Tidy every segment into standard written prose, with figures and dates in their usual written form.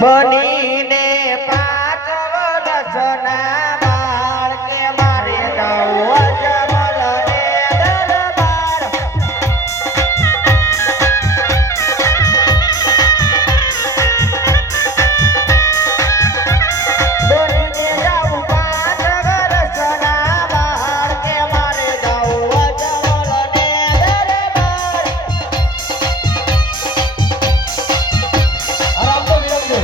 બનીને 5 વર્ષના બાળ કે મારે જવું અજમલ ને દરબાર બનીને જવું 5 વર્ષના બાળ કે મારે જવું અજમલ ને દરબાર આરામ તો વિરમજો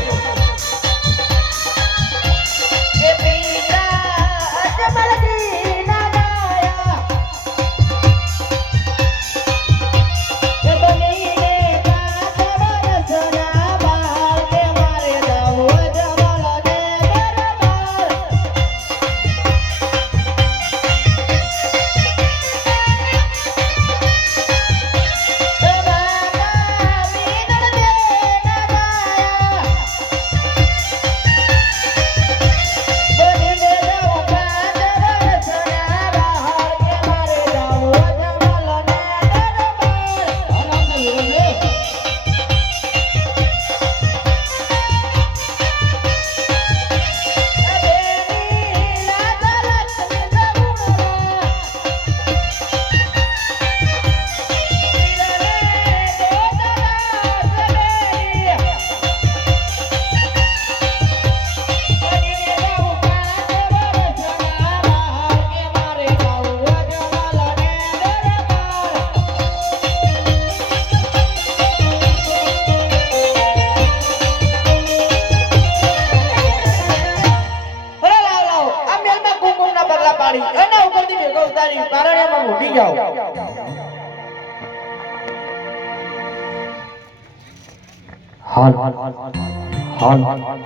એના ઉપરથી ભેગો ઉતારી પારણ્યામાં મૂકી જાઓ હાલ હાલ હાલ હાલ હાલ હાલ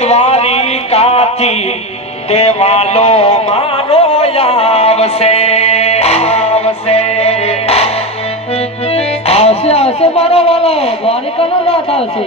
દ્વારિકાથી દેવાલો મારો આવશે આવશે આવશે આવશે મારો વાલો દ્વારિકાનો નાથ આવશે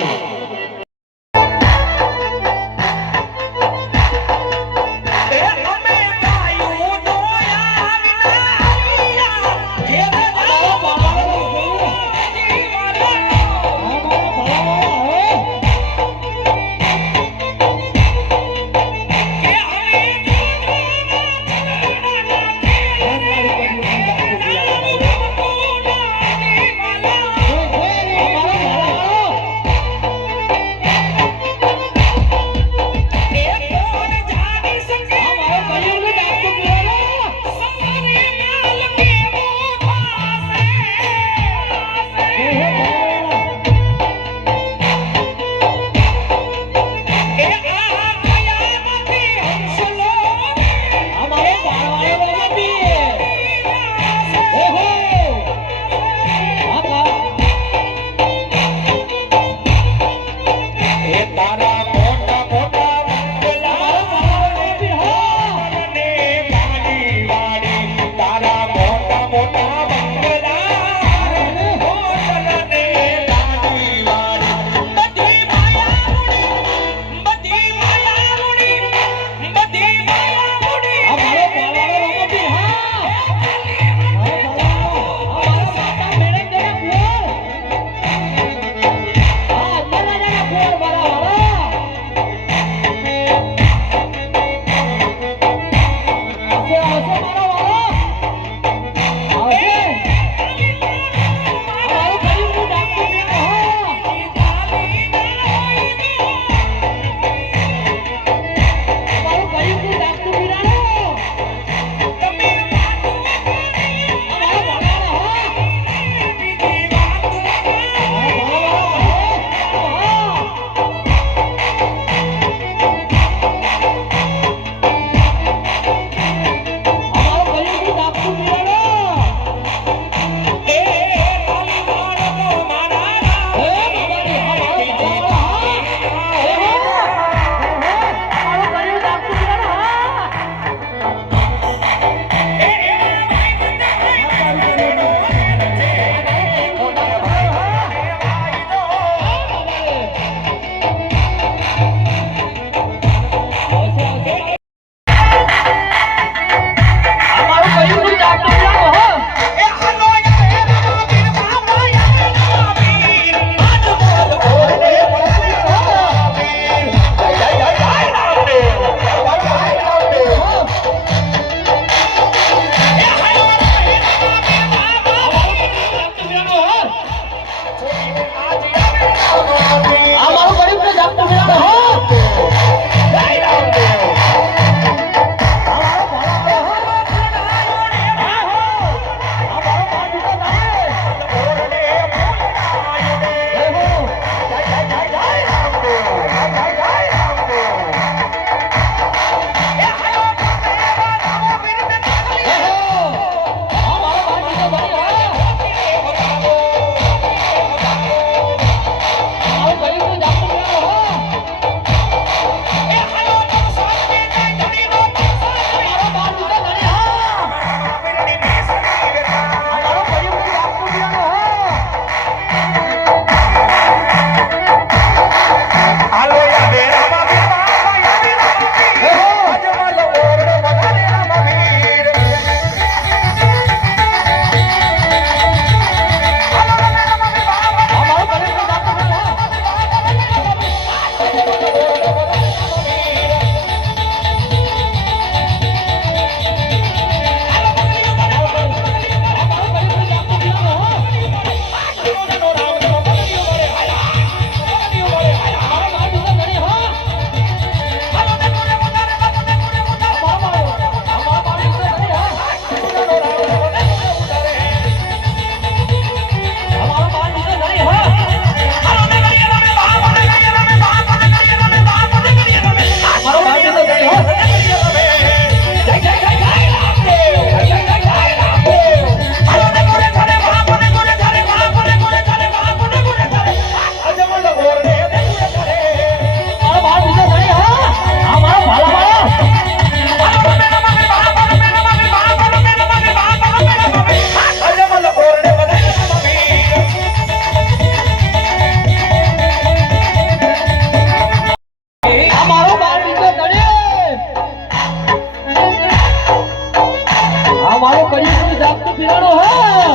પીરાણો હા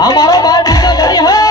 અમારો બાર દીકરો ધરી હા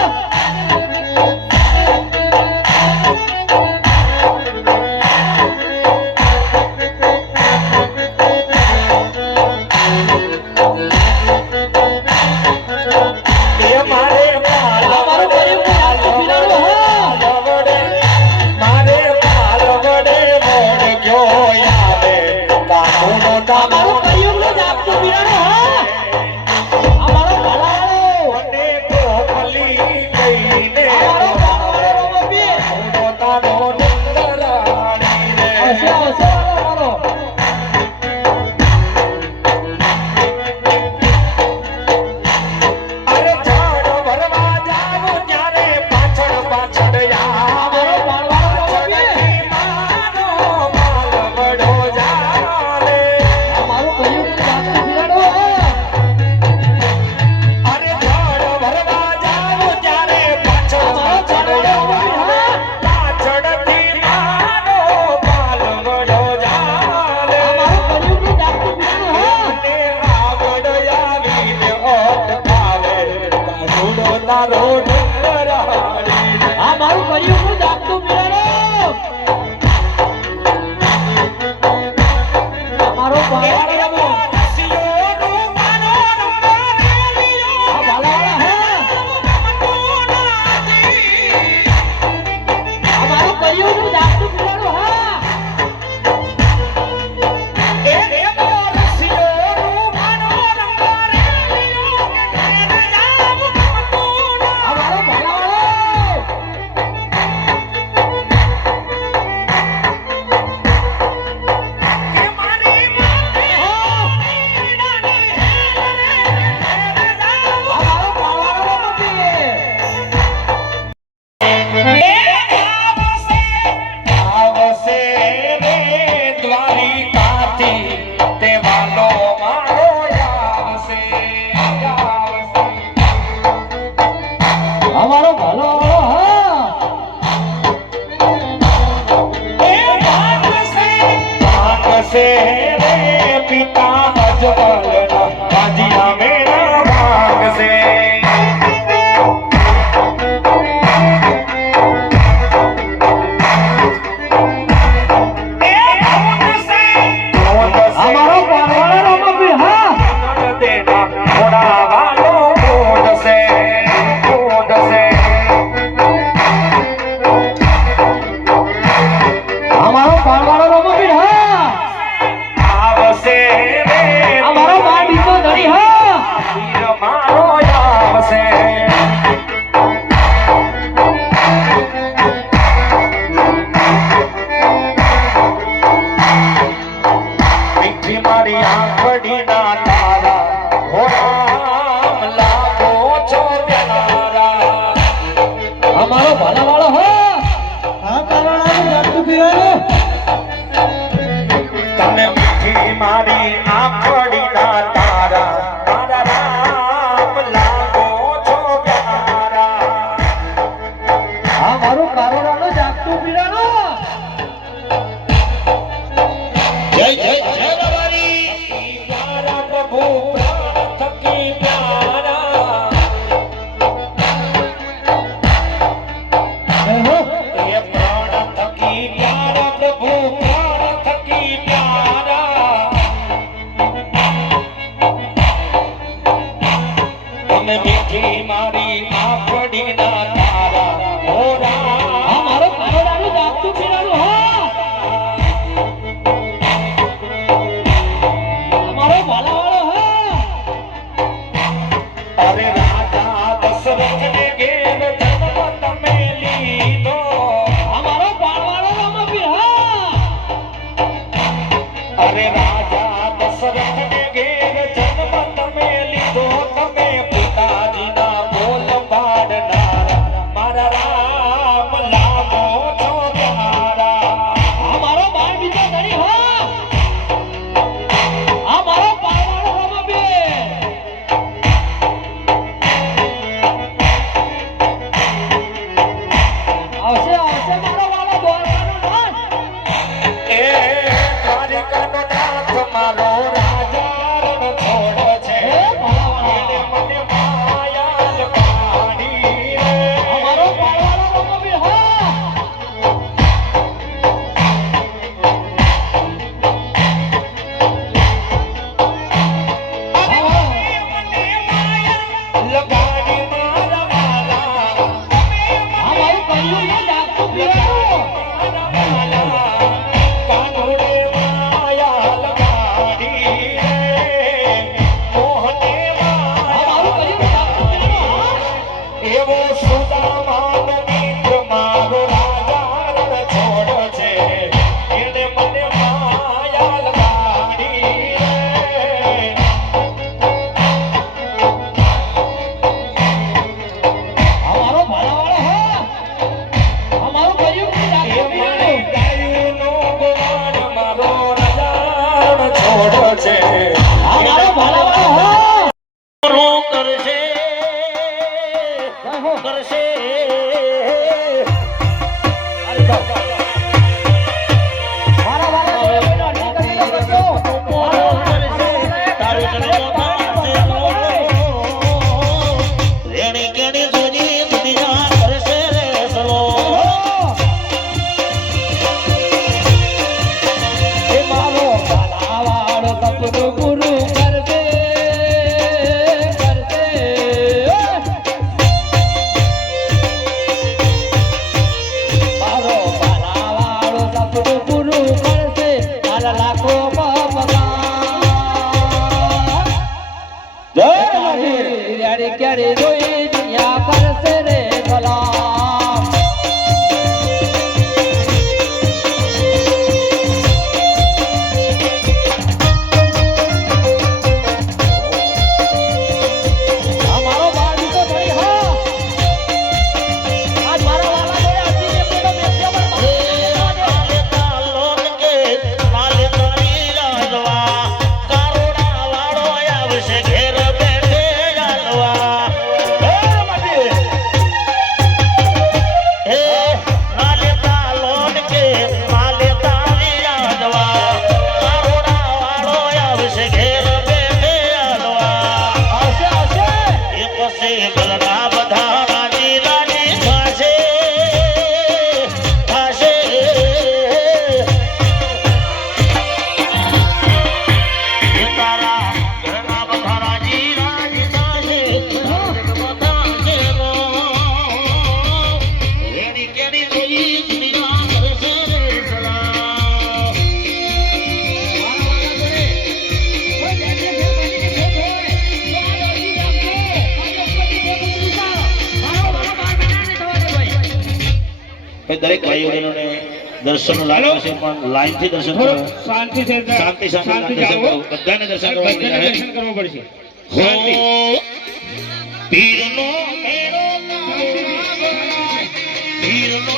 દશરથ ને ઘેર જન્મ તમે લીધો તમે પિતાજીના બોલ કરશે મારા વાલા જોડે કોઈનો અન્યાય કરતી ન કરશો. તારું રેણી કેણી જોજી દુનિયા કરશે રે સલો એ મારો બાલાવાળો સપનું પૂરું કરશે કરશે. મારો બાલાવાળો સપનું પૂરું કરશે. મારા લાખો ક્યારે ક્યારે જોઈ દુનિયા કરશે રે સલામ. આ મારો બાળી તો થઈ હા. આજ મારા વાલા જોડે હતી ને પેલો મેચ્યો પણ લોન કે માલે તારી રાજવા કારોડા વાળો આવશે ઘેર બેઠે જાલવા માલે તા લોન કે માલે તારી રાજવા કારોડા વાળો આવશે ઘેર બેઠે જાલવા આવશે આવશે. એ પછી ગલડા બધા રાજી રાજી થશે થશે એ તારા ઘરના બધા રાજી રાજી થશે બધા ઘેરો રેડી કેડી જોઈ દુનિયા કરશે રે સલામ દરેક ભાઈઓ બહેનોને દર્શન લાગે છે પણ લાઈનથી દર્શન કરો શાંતિ શાંતિ શાંતિ દર્શન કરો બધાને દર્શન કરવા દર્શન કરવું પડશે. હો પીરનો મેળો પીરનો